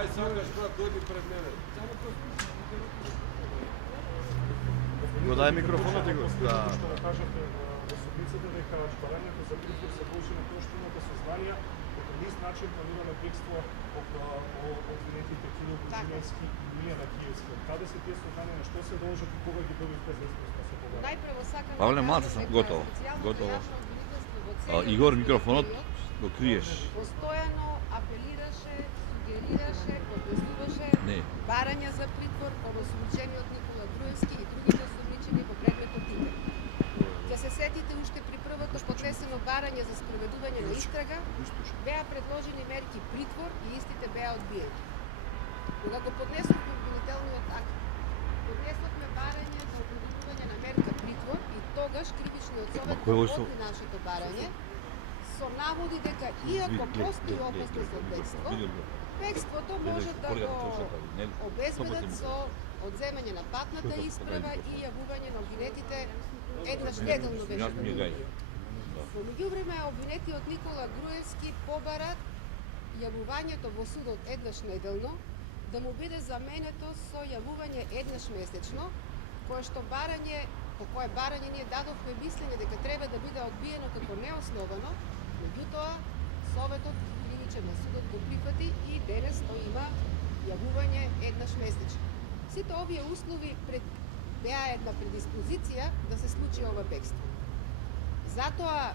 Кај сакаш брат, дојди пред мене. Го дај микрофонот и го. Да. Што да кажете во судницата дека барањето за притвор се дължи на тоа што имате сознанија дека низ начин планираме бегство од обвинетите Кирил Божиновски и Милијана Киевска. Каде се тие сознанија, на што се должат и кога ги добивте за известност се погава? Најпрво сакам Павле, малце сам готово. Игор, микрофонот го криеш. Постојано апелираше, сугерираше, поднесуваше барања за притвор од осумничениот Никола Груевски и другите осумничени во предметот Титер. Ќе се сетите уште при првото поднесено барање за спроведување на истрага, беа предложени мерки притвор и истите беа одбиени. Кога го поднесовме обвинителниот акт, поднесовме барање за обвинување на мерка притвор и тогаш кривичниот совет одби нашето барање со наводи дека иако постои опасност од бегство, бегството може да го обезбедат со одземање на патната исправа и јавување на обвинетите еднаш неделно беше добро. Во меѓувреме обвинетиот Никола Груевски побара јавувањето во судот еднаш неделно да му биде заменето со јавување еднаш месечно, по кое барање ние дадовме мислење дека треба да биде одбиено како неосновано, меѓутоа Советот кривичен на судот го прифати и денес тој има јавување еднаш месечно. Сите овие услови беа една предиспозиција да се случи ова бегство. Затоа,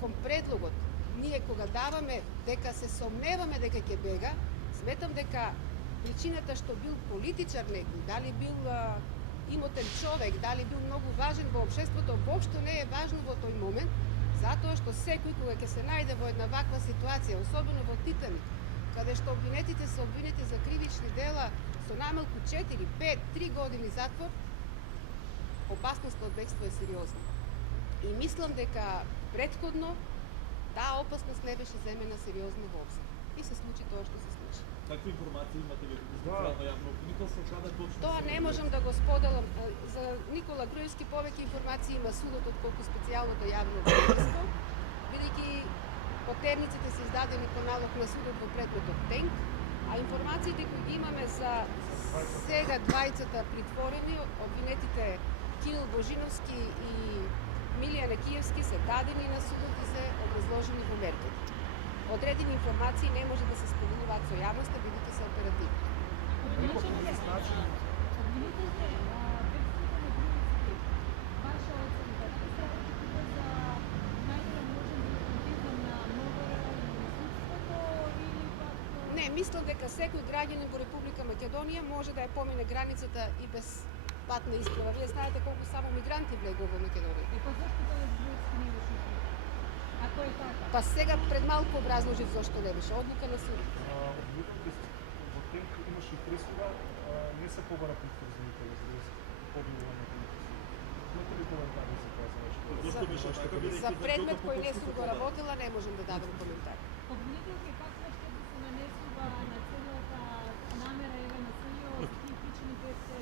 кон предлогот, ние кога даваме дека се сомневаме дека ќе бега, сметам дека причината што бил политичар некој, дали бил имотен човек, дали бил многу важен во општеството, воопшто не е важно во тој момент, затоа што секој кога ќе се најде во една ваква ситуација, особено во Титаник, каде што обвинетите се обвинети за кривични дела со најмалку 4, 5, 3 години затвор, опасноста од бегство е сериозна. И мислам дека претходно таа опасност не беше земена сериозно во обзир. И се случи тоа што се случи. Какви информации имате вие како специјално јавно обвинителство, каде точно? Тоа не можам да го споделам. За Никола Груевски повеќе информации има судот отколку специјалното јавно обвинителство, бидејќи потерниците се издадени по налог на судот во предметот Тенк, а информациите кои ги имаме за сега двајцата притворени, обвинетите Кирил Божиновски и Милијана Киевски се дадени на судот и се образложени во мерките. Одредени информации не може да се споделуваат со јавноста, бидејќи се оперативни. Не, мислам дека секој граѓанин во Република Македонија може да ја помине границата и без патна исправа. Вие знаете колку само мигранти влегува во Македонија. И па зашто тоа Груевски не беше? Ако е така? Па сега пред малку образложив зашто не беше. Одлука на судот. Во Тенк имаше пресуда, не се побара притвор за Никола Груевски. Побивувањето на пресуда. Имате ли коментари за тоа? За предмет кој не сум го работила, не можам да дадам коментар. Обвинителки каква ще да се нанесува на целата намера на СЈО, типичните се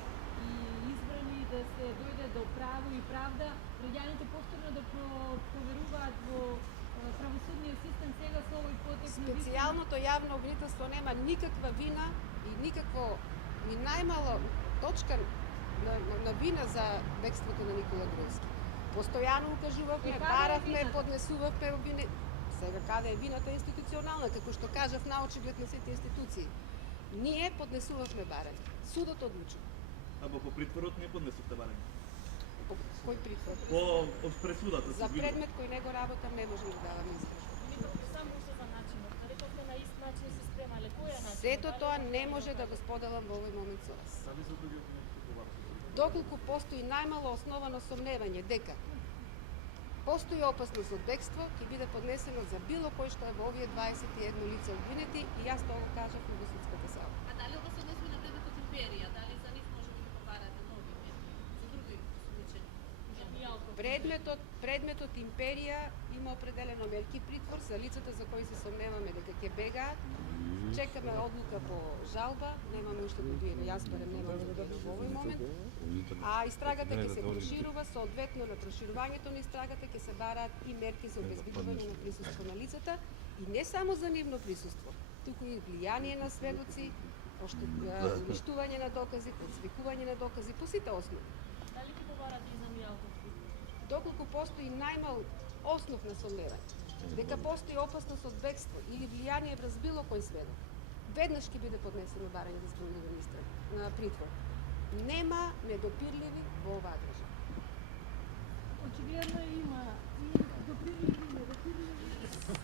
и избрани да се дојде до право и правда, граѓаните повторно да проверуваат во правосудниот систем сега со овој потек. Специјалното јавно обвинителство нема никаква вина и никакво ни најмало точка на вина за бегството на Никола Груевски. Постојано укажувавме, баравме, поднесувавме обвинение. Сега каде е вината институционална, како што кажав на очиглед на сите институции. Ние поднесувавме барање. Судот одлучува. Або по притворот не поднесувате барање? По кој притвор? По пресудата се за предмет кој не го работам не можам да давам издржба. Само уште за начинот. Рековте на ист начин се спремале. Кој е начин? Сето тоа не може да го споделам во овој момент со вас. Доколку постои најмало основано сомневање дека постои опасност од бегство, ќе биде поднесено за било кој што е во овие 21 лица обвинети и јас тоа го кажав во судската сала. А дали ова се односи на предметот империја? Дали за нив може да ги побарате нови мерки? За други случаи? Предметот империја има определено мерки притвор за лицата за кои се сомневаме дека ќе бегаат. Чекаме одлука по жалба, немаме уште добиено, јас барем немам добиено во овој момент. А истрагата ќе се проширува, соодветно на проширувањето на истрагата ќе се бараат и мерки за обезбедување на присуство на лицата и не само за нивно присуство, туку и влијание на сведоци, уништување на докази, подсвекување на докази, по сите основи. Дали ќе побарате и за мијалковски? Доколку постои најмал основ на сомневање, дека постои опасност од бегство или влијание врз било кој сведок, веднаш ќе биде поднесено барање за спроведување истрага на притвор. Нема недопирливи во оваа држава. Очигледно има и допирливи и недопирливи.